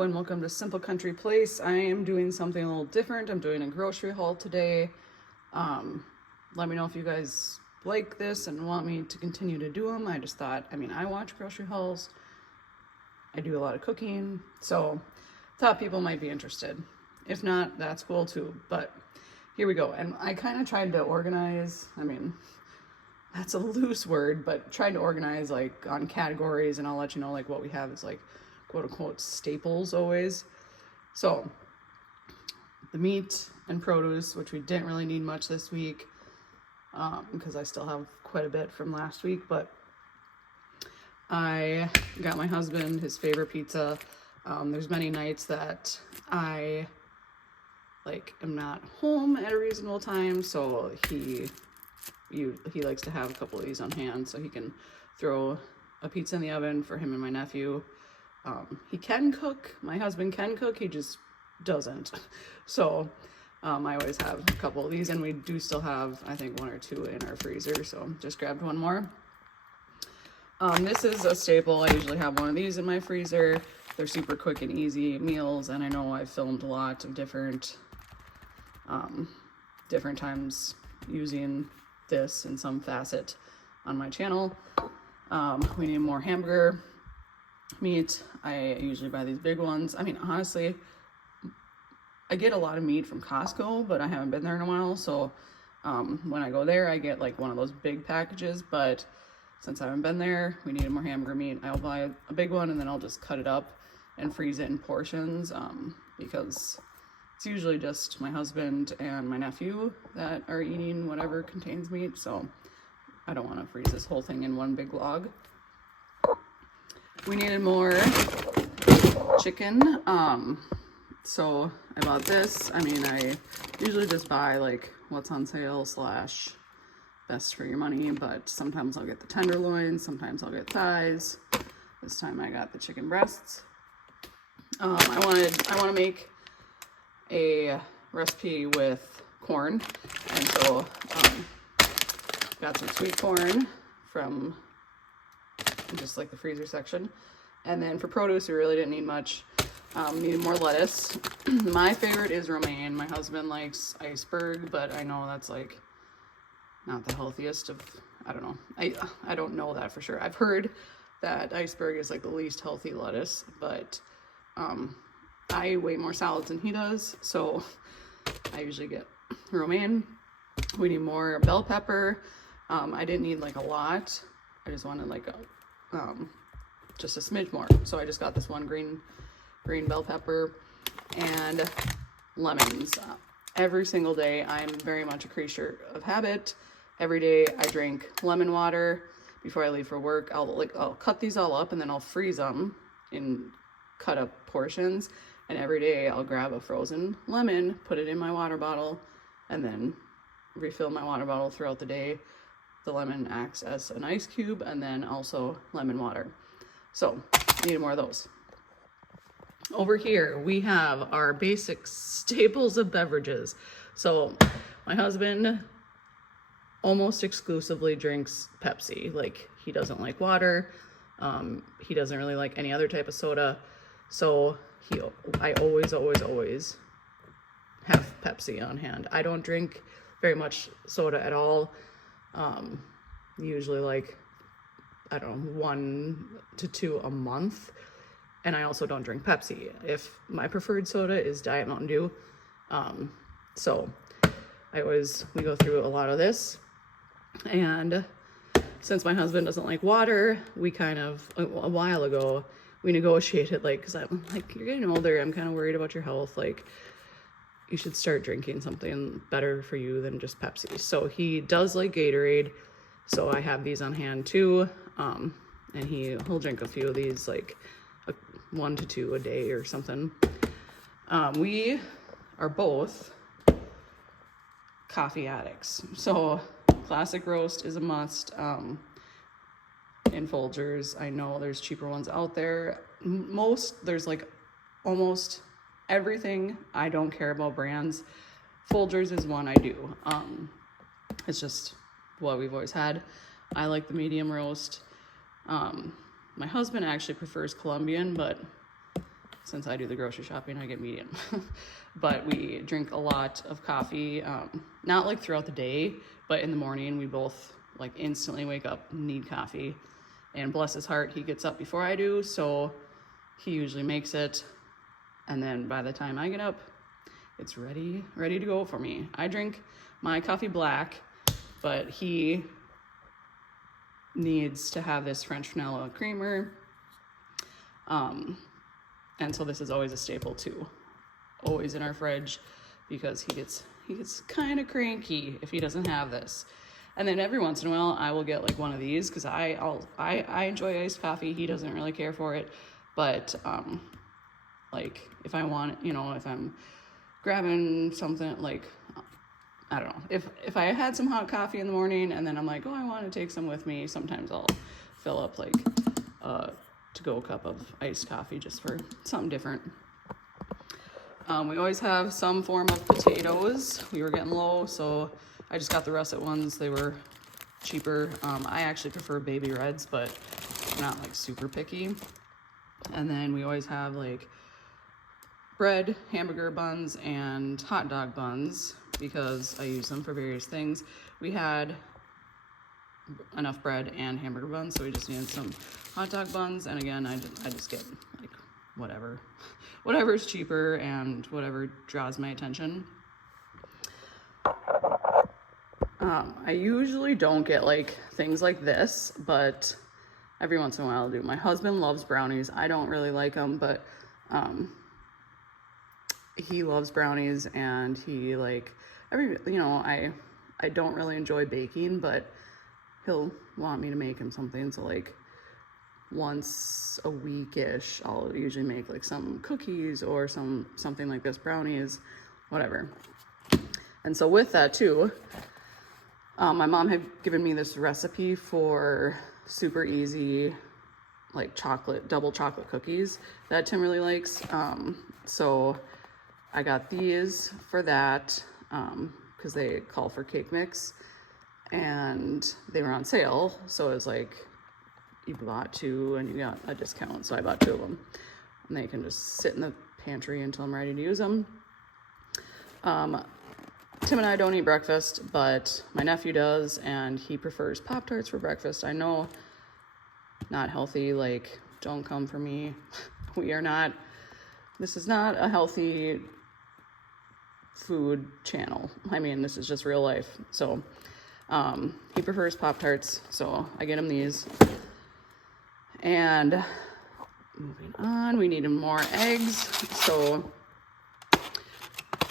Hello and welcome to Simple Country Place. I am doing something a little different. I'm doing a grocery haul today. Let me know if you guys like this and want me to continue to do them. I just thought, I watch grocery hauls. I do a lot of cooking, so thought people might be interested. If not, that's cool too, but here we go. And I kind of tried to organize, that's a loose word, but tried to organize like on categories, and I'll let you know like what we have is like quote unquote staples always. So the meat and produce, which we didn't really need much this week because I still have quite a bit from last week, but I got my husband his favorite pizza. There's many nights that I am not home at a reasonable time, so he likes to have a couple of these on hand so he can throw a pizza in the oven for him and my nephew. He can cook. My husband can cook. He just doesn't. So I always have a couple of these, and we do still have, I think, 1 or 2 in our freezer. So just grabbed one more. This is a staple. I usually have one of these in my freezer. They're super quick and easy meals, and I know I've filmed a lot of different times using this in some facet on my channel. We need more hamburger meat. I usually buy these big ones. Honestly, I get a lot of meat from Costco, but I haven't been there in a while, so when I go there I get like one of those big packages, but since I haven't been there, we needed more hamburger meat. I'll buy a big one and then I'll just cut it up and freeze it in portions, because it's usually just my husband and my nephew that are eating whatever contains meat, so I don't want to freeze this whole thing in one big log. We needed more chicken, so I bought this. I usually just buy like what's on sale / best for your money, but sometimes I'll get the tenderloin, sometimes I'll get thighs. This time I got the chicken breasts. I want to make a recipe with corn, and so got some sweet corn from just like the freezer section. And then for produce, we really didn't need much. Needed more lettuce. My favorite is romaine. My husband likes iceberg, but I know that's like not the healthiest of, I don't know. I don't know that for sure. I've heard that iceberg is like the least healthy lettuce, but I eat way more salads than he does, so I usually get romaine. We need more bell pepper. I didn't need like a lot. I just wanted like just a smidge more, so I just got this one green bell pepper and lemons. Every single day, I'm very much a creature of habit. Every day I drink lemon water before I leave for work. I'll cut these all up and then I'll freeze them in cut up portions, and every day I'll grab a frozen lemon, put it in my water bottle, and then refill my water bottle throughout the day. The lemon acts as an ice cube, and then also lemon water. So need more of those. Over here we have our basic staples of beverages. So my husband almost exclusively drinks Pepsi. Like, he doesn't like water. He doesn't really like any other type of soda. So I always have Pepsi on hand. I don't drink very much soda at all. Usually like, I don't know, 1 to 2 a month. And I also don't drink Pepsi. If my preferred soda is Diet Mountain Dew. So we go through a lot of this. And since my husband doesn't like water, we kind of, a while ago, we negotiated, like, because I'm like, you're getting older, I'm kind of worried about your health, like, you should start drinking something better for you than just Pepsi. So he does like Gatorade, so I have these on hand too, and he'll drink a few of these, like 1 to 2 a day or something. We are both coffee addicts, so classic roast is a must. In Folgers, I know there's cheaper ones out there. There's like almost everything. I don't care about brands. Folgers is one I do. It's just what we've always had. I like the medium roast. My husband actually prefers Colombian, but since I do the grocery shopping, I get medium. But we drink a lot of coffee, not like throughout the day, but in the morning we both like instantly wake up, need coffee. And bless his heart, he gets up before I do, so he usually makes it. And then by the time I get up, it's ready to go for me. I drink my coffee black, but he needs to have this French vanilla creamer. And so this is always a staple too. Always in our fridge, because he gets kind of cranky if he doesn't have this. And then every once in a while I will get like one of these, because I enjoy iced coffee. He doesn't really care for it, but like if I want, if I'm grabbing something, like I don't know, if I had some hot coffee in the morning and then I'm like, oh, I want to take some with me, sometimes I'll fill up like a to-go cup of iced coffee just for something different. We always have some form of potatoes. We were getting low, so I just got the russet ones. They were cheaper. I actually prefer baby reds, but I'm not like super picky. And then we always have like bread, hamburger buns, and hot dog buns, because I use them for various things. We had enough bread and hamburger buns, so we just needed some hot dog buns. And again, I just get like whatever's cheaper and whatever draws my attention. I usually don't get like things like this, but every once in a while I'll do. My husband loves brownies. I don't really like them, but he loves brownies, and he like I don't really enjoy baking, but he'll want me to make him something. So like once a week-ish, I'll usually make like some cookies or something like this, brownies, whatever. And so with that too, my mom had given me this recipe for super easy like double chocolate cookies that Tim really likes. So I got these for that, because they call for cake mix, and they were on sale. So it was like, you bought two and you got a discount. So I bought two of them, and they can just sit in the pantry until I'm ready to use them. Tim and I don't eat breakfast, but my nephew does, and he prefers Pop-Tarts for breakfast. I know, not healthy, like, don't come for me. This is not a healthy food channel. I mean, this is just real life. So he prefers Pop-Tarts, so I get him these. And moving on, we needed more eggs, so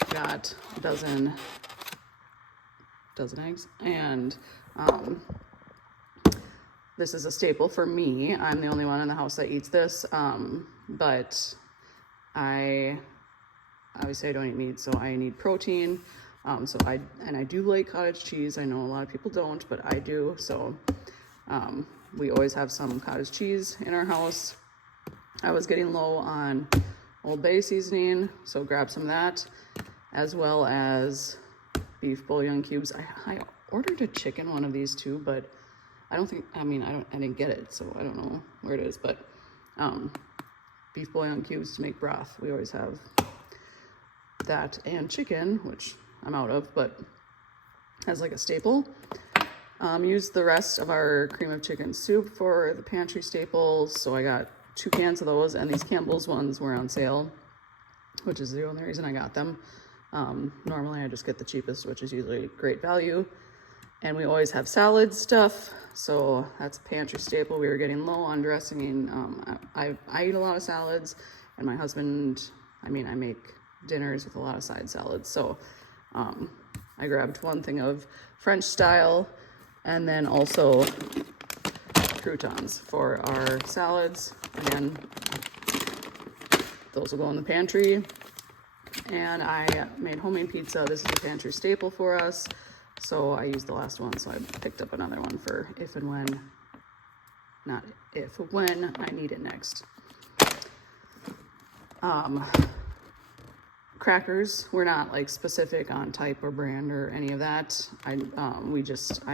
got a dozen eggs. And this is a staple for me. I'm the only one in the house that eats this, but I don't eat meat, so I need protein. I do like cottage cheese. I know a lot of people don't, but I do. So we always have some cottage cheese in our house. I was getting low on Old Bay seasoning, so grab some of that, as well as beef bouillon cubes. I ordered a chicken one of these too, but I didn't get it, so I don't know where it is. But beef bouillon cubes to make broth. We always have that, and chicken, which I'm out of, but as like a staple. Used the rest of our cream of chicken soup for the pantry staples, so I got 2 cans of those, and these Campbell's ones were on sale, which is the only reason I got them. Normally I just get the cheapest, which is usually great value. And we always have salad stuff, so that's a pantry staple. We were getting low on dressing. I eat a lot of salads, and my husband, I make dinners with a lot of side salads. So I grabbed one thing of French style, and then also croutons for our salads. Again, those will go in the pantry. And I made homemade pizza. This is a pantry staple for us, so I used the last one, so I picked up another one for when I need it next. Crackers, we're not like specific on type or brand or any of that. I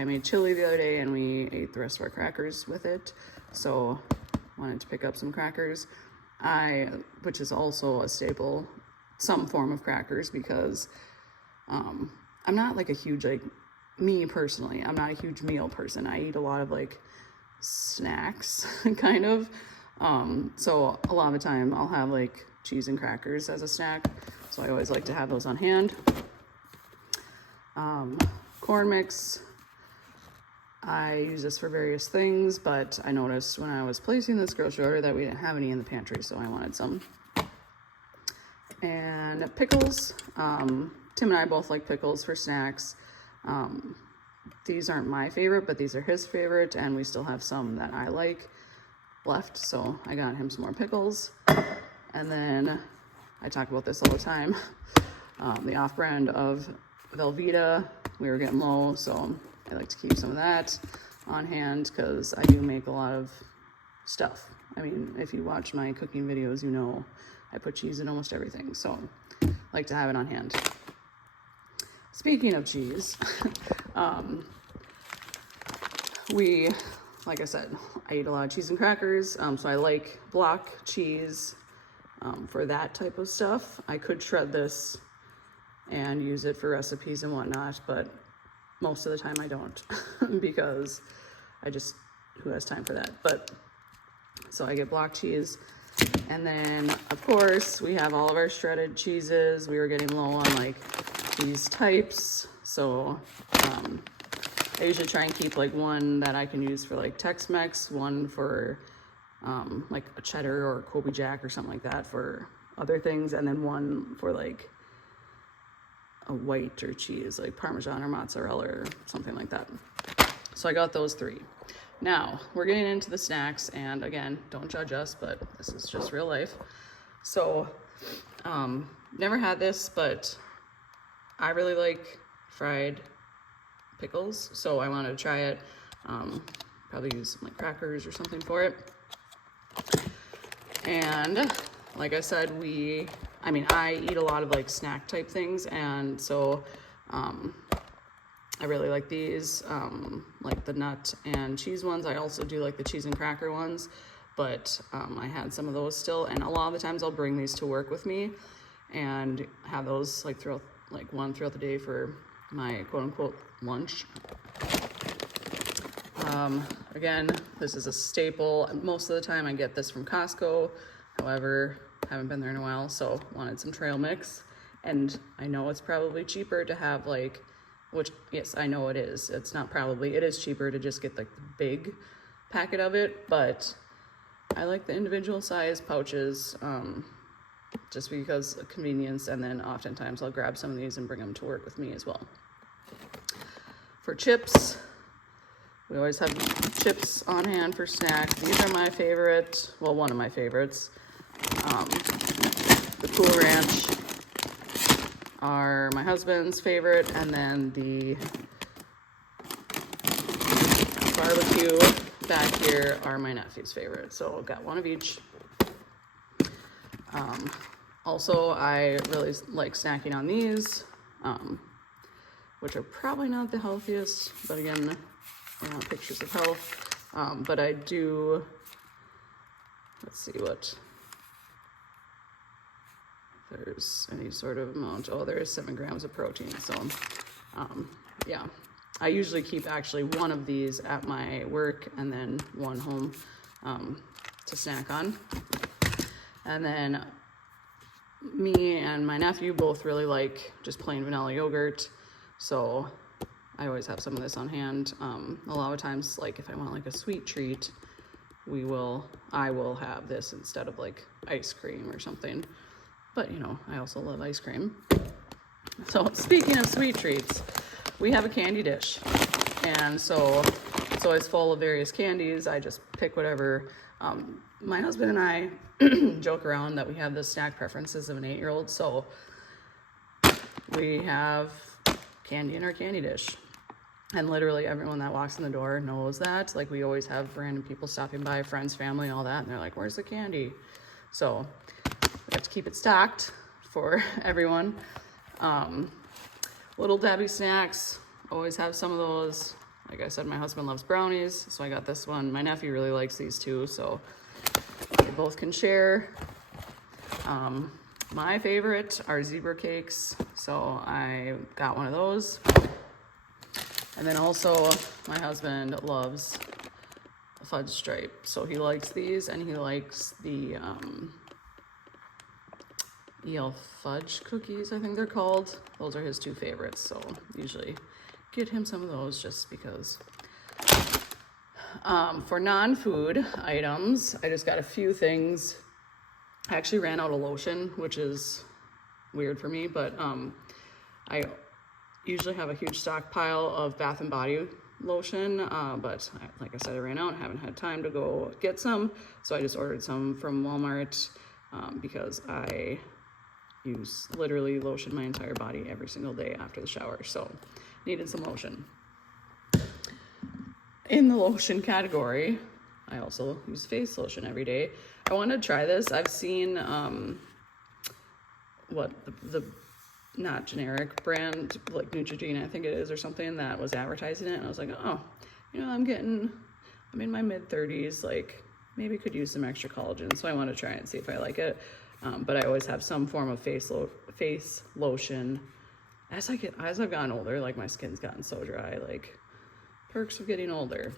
made chili the other day, and we ate the rest of our crackers with it, so wanted to pick up some crackers. which is also a staple, some form of crackers, because I'm not like a huge, like, me personally, I'm not a huge meal person. I eat a lot of like snacks kind of. So a lot of the time I'll have like cheese and crackers as a snack. So I always like to have those on hand. Corn mix, I use this for various things, but I noticed when I was placing this grocery order that we didn't have any in the pantry, so I wanted some. And pickles, Tim and I both like pickles for snacks. These aren't my favorite, but these are his favorite, and we still have some that I like left, so I got him some more pickles. And then, I talk about this all the time, the off-brand of Velveeta, we were getting low, so I like to keep some of that on hand, because I do make a lot of stuff. I mean, if you watch my cooking videos, you know I put cheese in almost everything, so I like to have it on hand. Speaking of cheese, like I said, I eat a lot of cheese and crackers, so I like block cheese for that type of stuff. I could shred this and use it for recipes and whatnot, but most of the time I don't because who has time for that? But so I get block cheese, and then of course we have all of our shredded cheeses. We were getting low on like these types, so I usually try and keep like one that I can use for like Tex-Mex, one for like a cheddar or Kobe Jack or something like that for other things, and then one for like a whiter cheese like Parmesan or mozzarella or something like that. So I got those three. Now we're getting into the snacks, and again, don't judge us, but this is just real life. So never had this, but I really like fried pickles, so I wanted to try it. Probably use some like crackers or something for it. And like I said, I eat a lot of like snack type things, and so I really like these, like the nut and cheese ones. I also do like the cheese and cracker ones, but I had some of those still, and a lot of the times I'll bring these to work with me and have those like throughout the day for my quote-unquote lunch. Again, this is a staple. Most of the time I get this from Costco. However, haven't been there in a while, so wanted some trail mix. And I know it's probably cheaper to have like, which, yes, I know it is. It's not probably, it is cheaper to just get like the big packet of it, but I like the individual size pouches, just because of convenience, and then oftentimes I'll grab some of these and bring them to work with me as well. For chips, we always have chips on hand for snacks. These are my favorite, well, one of my favorites. The Cool Ranch are my husband's favorite, and then the barbecue back here are my nephew's favorite. So I've got one of each. Also, I really like snacking on these, which are probably not the healthiest, but again, I want pictures of health. But I do, let's see what, if there's any sort of amount. Oh, there is 7 grams of protein. So, yeah, I usually keep actually one of these at my work and then one home to snack on. And then me and my nephew both really like just plain vanilla yogurt, so I always have some of this on hand. A lot of times, like if I want like a sweet treat, I will have this instead of like ice cream or something. But you know, I also love ice cream. So speaking of sweet treats, we have a candy dish, and so it's always full of various candies. I just pick whatever. My husband and I joke around that we have the snack preferences of an 8-year-old, so we have candy in our candy dish. And literally everyone that walks in the door knows that. Like, we always have random people stopping by, friends, family, all that, and they're like, where's the candy? So we have to keep it stocked for everyone. Little Debbie snacks, always have some of those. Like I said, my husband loves brownies, so I got this one. My nephew really likes these too, so I both can share. My favorite are zebra cakes, so I got one of those. And then also my husband loves fudge stripe, so he likes these, and he likes the EL fudge cookies, I think they're called. Those are his two favorites, so usually get him some of those just because. For non-food items, I just got a few things. I actually ran out of lotion, which is weird for me, but I usually have a huge stockpile of Bath and Body lotion, but like I said, I ran out. I haven't had time to go get some, so I just ordered some from Walmart because I literally lotion my entire body every single day after the shower, so needed some lotion. In the lotion category, I also use face lotion every day. I wanted to try this. I've seen what the not generic brand, like Neutrogena, I think it is, or something, that was advertising it, and I was like, oh, you know, I'm in my mid-30s, like maybe could use some extra collagen, so I want to try it and see if I like it. But I always have some form of face lotion. As I've gotten older, like my skin's gotten so dry, like perks of getting older.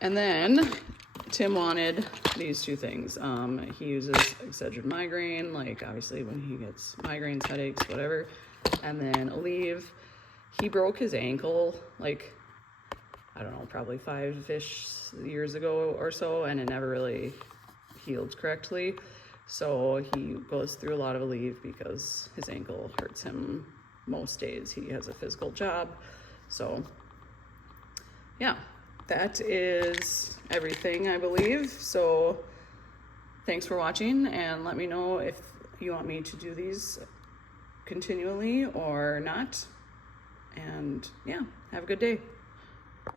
And then Tim wanted these two things. He uses Excedrin migraine, like obviously when he gets migraines, headaches, whatever. And then Aleve. He broke his ankle, like, I don't know, probably 5-ish years ago or so, and it never really healed correctly. So he goes through a lot of Aleve because his ankle hurts him most days. He has a physical job. So yeah, that is everything, I believe. So thanks for watching, and let me know if you want me to do these continually or not. And yeah, have a good day.